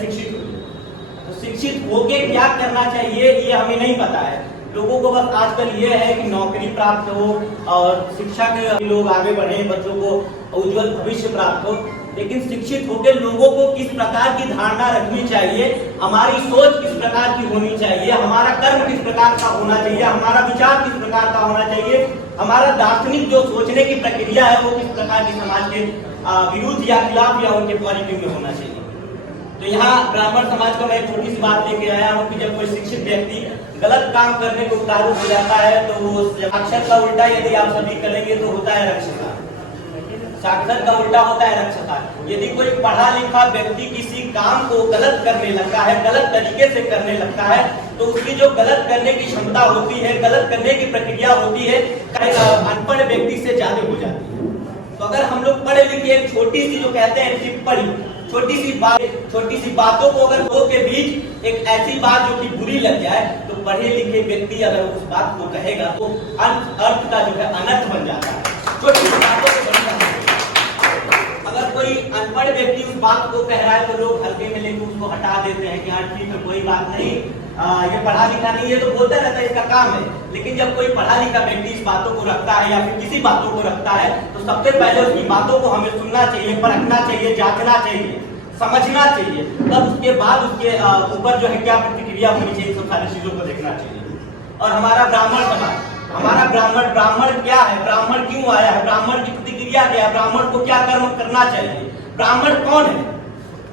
शिक्षित हुई, तो शिक्षित होके क्या करना चाहिए ये हमें नहीं पता है। लोगों को बस आजकल ये है कि नौकरी प्राप्त हो और शिक्षा के लोग आगे बढ़े, बच्चों को उज्जवल भविष्य प्राप्त हो। लेकिन शिक्षित होकर लोगों को किस प्रकार की धारणा रखनी चाहिए, हमारी सोच किस प्रकार की होनी चाहिए, हमारा कर्म किस प्रकार का होना चाहिए, हमारा विचार किस प्रकार का होना चाहिए, हमारा दार्शनिक जो सोचने की प्रक्रिया है वो किस प्रकार की समाज के विरुद्ध या खिलाफ या उनके परिधि में होना चाहिए। तो यहाँ ब्राह्मण समाज को मैं एक छोटी सी बात लेके आया हूँ कि जब कोई शिक्षित व्यक्ति गलत काम करने को उतारू हो जाता है तो वो अक्षर का उल्टा यदि आप सभी करेंगे तो होता है रक्षका, साक्षर का उल्टा होता है रक्षका। यदि कोई पढ़ा लिखा व्यक्ति किसी काम को गलत करने लगता है, गलत तरीके से करने लगता है, तो उसकी जो गलत करने की क्षमता होती है, गलत करने की प्रक्रिया होती है, अनपढ़ व्यक्ति से ज्यादा हो जाती है। तो अगर हम लोग पढ़े लिखे एक छोटी सी जो कहते हैं टिप्पणी, छोटी सी बातों को अगर दो के बीच एक ऐसी बात जो कि बुरी लग जाए, तो पढ़े लिखे व्यक्ति अगर उस बात को कहेगा तो अर्थ का जो है अनर्थ बन जाता है। छोटी सी बातों को बड़ी बात है। अगर कोई अनपढ़ व्यक्ति उस बात को कह रहा है तो लोग हल्के में लेकर उसको हटा देते हैं कि हाँ ठीक है कोई बात नहीं, ये पढ़ा लिखा नहीं है तो बोलता रहता है इसका काम है। लेकिन जब कोई पढ़ा लिखा व्यक्ति इस बातों को रखता है या फिर किसी बातों को रखता है तो सबसे पहले उसकी बातों को हमें सुनना चाहिए, परखना चाहिए, जांचना चाहिए, समझना चाहिए, तब उसके बाद उसके ऊपर जो है क्या प्रतिक्रिया होनी चाहिए, सब सारी चीजों को देखना चाहिए। और हमारा ब्राह्मण समाज, हमारा ब्राह्मण क्या है, ब्राह्मण क्यों आया है, ब्राह्मण की प्रतिक्रिया क्या है, ब्राह्मण को क्या कर्म करना चाहिए, ब्राह्मण कौन है।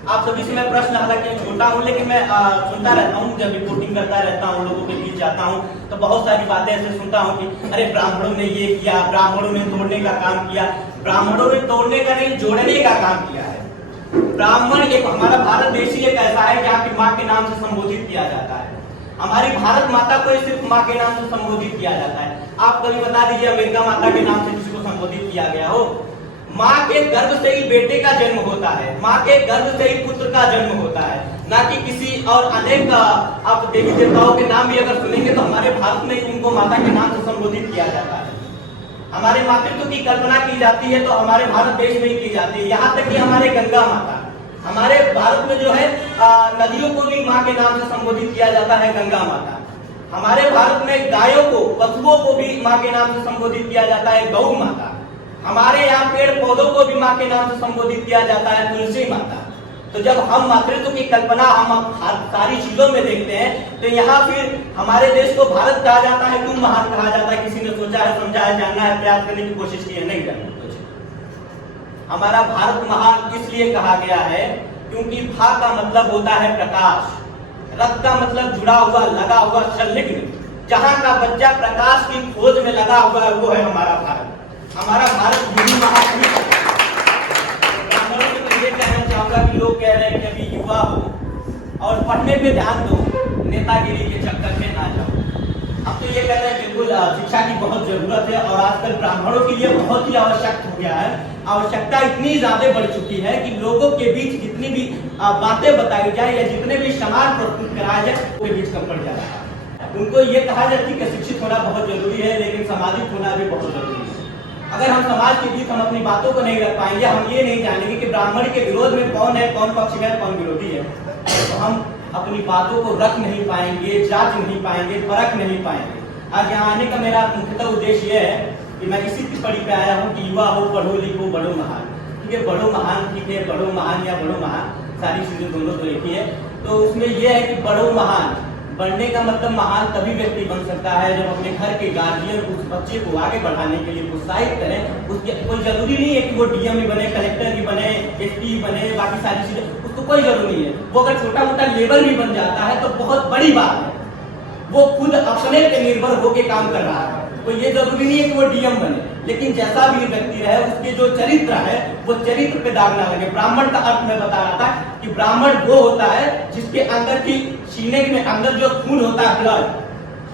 आप सभी से मैं प्रश्न, हालांकि छोटा हूँ लेकिन मैं सुनता रहता हूँ, जब रिपोर्टिंग करता रहता हूँ, लोगों के बीच जाता हूँ तो बहुत सारी बातें ऐसे सुनता हूँ कि अरे ब्राह्मणों ने ये किया, ब्राह्मणों ने तोड़ने का काम किया। ब्राह्मणों ने तोड़ने का नहीं, जोड़ने का काम किया है। ब्राह्मण एक हमारा भारत देश ही एक ऐसा है जहाँ की माँ के नाम से संबोधित किया जाता है। हमारी भारत माता को सिर्फ माँ के नाम से संबोधित किया जाता है। आप कभी बता दीजिए अमेरिका माता के नाम से किसी को संबोधित किया गया हो। माँ के गर्भ से ही बेटे का जन्म होता है, माँ के गर्भ से ही पुत्र का जन्म होता है, ना कि किसी और अनेक आप देवी देवताओं के नाम भी अगर सुनेंगे तो हमारे भारत में उनको माता के नाम से संबोधित किया जाता है। हमारे मातृत्व की कल्पना की जाती है तो हमारे भारत देश में ही की जाती है। यहाँ तक कि हमारे गंगा माता, हमारे भारत में जो है नदियों को भी माँ के नाम से संबोधित किया जाता है, गंगा माता। हमारे भारत में गायों को, पशुओं को भी माँ के नाम से संबोधित किया जाता है, गौ माता। हमारे यहाँ पेड़ पौधों को भी माँ के नाम से संबोधित किया जाता है, तुलसी माता। तो जब हम मातृत्व की कल्पना हम सारी चीजों में देखते हैं तो यहाँ फिर हमारे देश को भारत कहा जाता है, क्यों महान कहा जाता है, किसी ने सोचा है, समझा है, जानना है, प्रयास करने की कोशिश की है, नहीं करना कुछ। हमारा भारत महान इसलिए कहा गया है क्योंकि भा का मतलब होता है प्रकाश, रथ का मतलब जुड़ा हुआ, लगा हुआ, संलिग्न। जहाँ का बच्चा प्रकाश की खोज में लगा हुआ है वो है हमारा भारत। हमारा भारत भूमि महान। ब्राह्मणों को ये कहना चाहूंगा कि लोग कह रहे हैं कि अभी युवा हो और पढ़ने पे ध्यान दो, नेतागिरी के चक्कर में ना जाओ। हम तो ये कहते हैं बिल्कुल शिक्षा की बहुत जरूरत है और आजकल ब्राह्मणों के लिए बहुत ही आवश्यक हो गया है। आवश्यकता इतनी ज्यादा बढ़ चुकी है कि लोगों के बीच जितनी भी बातें बताई जाए या जितने भी समाज प्रस्तुत कराया जाए उनके बीच कम पड़ जा रहा है। उनको ये कहा जाता है कि शिक्षित होना बहुत जरूरी है लेकिन सामाजिक होना भी बहुत जरूरी है। अगर हम समाज के बीच हम अपनी बातों को नहीं रख पाएंगे, हम ये नहीं जानेंगे कि ब्राह्मण के विरोध में कौन है, कौन पक्ष है, कौन विरोधी है, तो हम अपनी बातों को रख नहीं पाएंगे, जांच नहीं पाएंगे, परख नहीं पाएंगे। आज यहाँ आने का मेरा मुख्यतः उद्देश्य यह है कि मैं इसी टिप्पणी पे आया हूँ कि युवा हो, पढ़ो लिखो, बढ़ो महान। ठीक है, बढ़ो महान, ठीक है, बढ़ो महान या बढ़ो महान, सारी चीजें दोनों तो एक ही है। तो उसमें यह है कि बढ़ो महान, बढ़ने का मतलब महान तभी व्यक्ति बन सकता है जब अपने घर के गार्जियन उस बच्चे को आगे बढ़ाने के लिए प्रोत्साहित करें। उसके कोई जरूरी नहीं है कि वो डीएम भी बने, कलेक्टर भी बने, एसपी बने, बाकी सारी चीजें, उसको कोई जरूरी नहीं है। वो अगर छोटा मोटा लेबर भी बन जाता है तो बहुत बड़ी बात है, वो खुद अपने पे निर्भर होकर काम कर रहा है। तो ये जरूरी नहीं है कि वो डीएम बने, लेकिन जैसा भी व्यक्ति रहे उसके जो चरित्र है वो चरित्र पे दाग ना लगे। ब्राह्मण का अर्थ मैं बता रहा था कि ब्राह्मण वो होता है जिसके अंदर की सीने में अंदर जो खून होता है, ब्लड,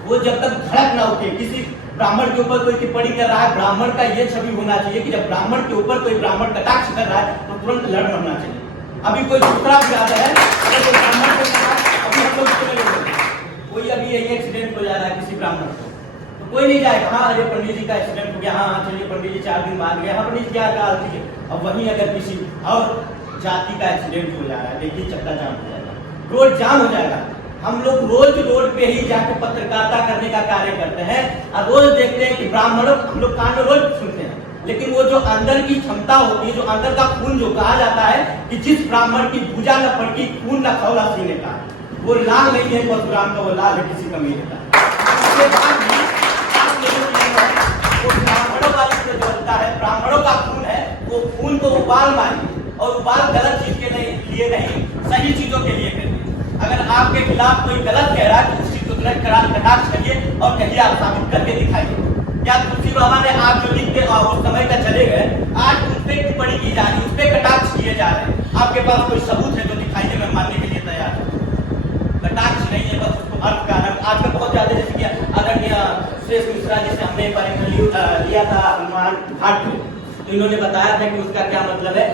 वो जब तक धड़क ना उठे। किसी ब्राह्मण के ऊपर कोई टिप्पणी कर रहा है, ब्राह्मण का ये छवि होना चाहिए कि जब ब्राह्मण के ऊपर कोई ब्राह्मण कटाक्ष कर रहा है तो तुरंत लड़ मरना चाहिए। अभी कोई दूसरा भी आता है तो ब्राह्मण को अभी हम लोग कोई अभी यही एक्सीडेंट हो जा रहा है किसी ब्राह्मण को, तो कोई नहीं जाएगा, हाँ अरे पंडित जी का एक्सीडेंट हो गया, हाँ चलिए पंडित जी 4 दिन बाद गए, हाँ पंडित जी क्या हाल थी। अब वहीं अगर किसी और जाति का एक्सीडेंट हो जा रहा है, देखिए चक्का जाम हो जाएगा। रोड जाम हो जाएगा। हम लोग रोज रोड पे ही जाके पत्रकारिता करने का कार्य करते हैं और रोज देखते हैं कि ब्राह्मणों, हम लोग कान में रोज सुनते हैं, लेकिन वो जो अंदर की क्षमता होती है, जो अंदर का खून जो कहा जाता है कि जिस ब्राह्मण की भुजा न फटकी खून न खौला सीने का, वो लाल नहीं है परशुराम का, वो लाल है किसी कमीने का। ब्राह्मणों वाली जो होता है, ब्राह्मणों का खून है, वो खून को उबाल मारिए और उबाल गलत चीज के लिए नहीं, सही चीजों के लिए करिए। अगर आपके खिलाफ कोई गलत कह रहा है तो उस चीज को कटाक्ष करिए और कहिए, आप साबित करके दिखाइए। क्या तुलसी बाबा ने आज जो लिख के उस समय का चले गए, आज उस पर टिप्पणी की जा रही, उस पर कटाक्ष किए जा रहे हैं। आपके पास कोई सबूत है तो दिखाइए, मैं मानने के लिए तैयार हूँ। कटाक्ष नहीं है, बस उसको अर्थ कारण आजकल बहुत ज्यादा, जैसे कि आदरणीय श्रेष्ठ मिश्रा जी से हमने एक बार लिया था हनुमान घाट में, तो इन्होंने बताया था कि उसका क्या मतलब है।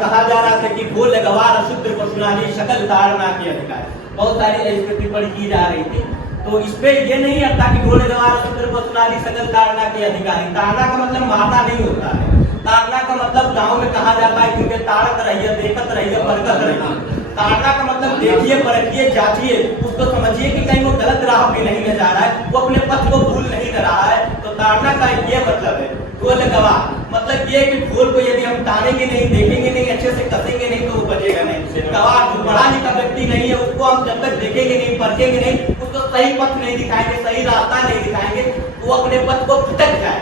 कहा जा रहा था कि भोल गवार शूद्र पशुनारी सकल धारणा के अधिकार, बहुत सारी इस पर टिप्पणी की जा रही थी। तो इस पे ये नहीं आता कि भोल गवार शूद्र पशुनारी सकल धारणा के अधिकारी। ताड़ना का मतलब मारना नहीं होता है, ताड़ना का मतलब गाँव में कहा जाता है क्योंकि ताड़त रहिए, देखत रहिए, परखत रहिए। ताड़ना का मतलब देखिए, परखिए, जांचिए, उसको समझिए कि कहीं वो गलत राह पे नहीं ले जा रहा है, वो अपने पथ को भूल नहीं रहा है। तो ताड़ना का ये मतलब है। ढोल गवाह मतलब ये कि ढोल को यदि हम तानेंगे नहीं, देखेंगे नहीं, अच्छे से कसेंगे नहीं तो वो बजेगा नहीं। गवाह जो पढ़ा लिखा व्यक्ति नहीं है, उसको हम जब तक देखेंगे नहीं, परखेंगे नहीं, उसको सही पथ नहीं दिखाएंगे, सही रास्ता नहीं दिखाएंगे, वो अपने पथ को भटक जाए।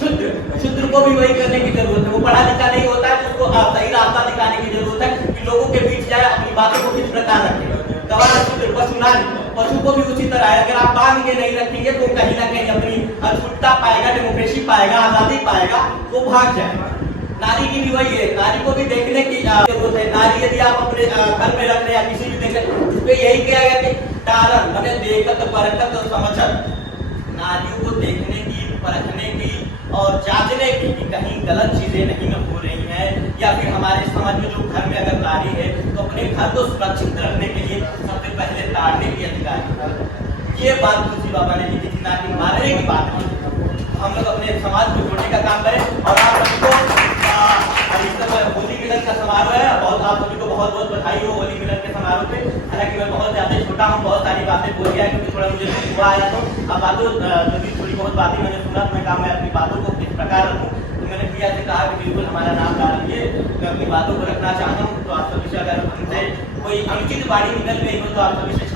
शूद्र को भी वही करने की जरूरत है। वो पढ़ा लिखा नहीं होता है तो उसको सही रास्ता दिखाने की जरूरत है कि लोगों के बीच जाए, अपनी बातों को किस प्रकार रखे। गवाह शूद्र, पशु नारी, पशु को भी उसी तरह है। अगर आप बांध के नहीं रखेंगे तो कहीं ना कहीं अपनी छुट्टा पाएगा, डेमोक्रेसी पाएगा, आजादी पाएगा, वो भाग जाएगा। नारी की भी वही है, नारी को भी देखने की जरूरत है। नारी यदि आप अपने घर में रख रहे हैं, किसी भी देखे, उसपे यही किया गया कि तारण मैंने देखत परखत समझत, नारियों को देखने की, परखने की और जांचने की कि कहीं गलत चीजें नहीं हो रही हैं, या फिर हमारे समाज में जो घर में अगर नारी है तो अपने घर को सुरक्षित रखने के लिए सबसे पहले ताड़ने की अधिकारी। ये बात तुलसी बाबा ने लिखी थी, ना कि मारने की बात है। हम लोग अपने समाज को जोड़ने का काम करें। और आप सभी को होली मिलन का समारोह है, बहुत आप सभी को बहुत बहुत बधाई हो होली मिलन के समारोह पे। हालांकि मैं बहुत ज्यादा छोटा हूँ, बहुत सारी बातें बोल गया क्योंकि थोड़ा मुझे हुआ आया, तो अब बातों जो थोड़ी बहुत बातें मैंने सुना तो मैं कहा मैं अपनी बातों को किस प्रकार रखूँ। तो मैंने भैया से कहा कि बिल्कुल हमारा नाम डाल दिए, मैं अपनी बातों को रखना चाहता हूँ। तो आप सभी से अगर हमसे कोई अनुचित बाड़ी निकल गई हो तो आप सभी से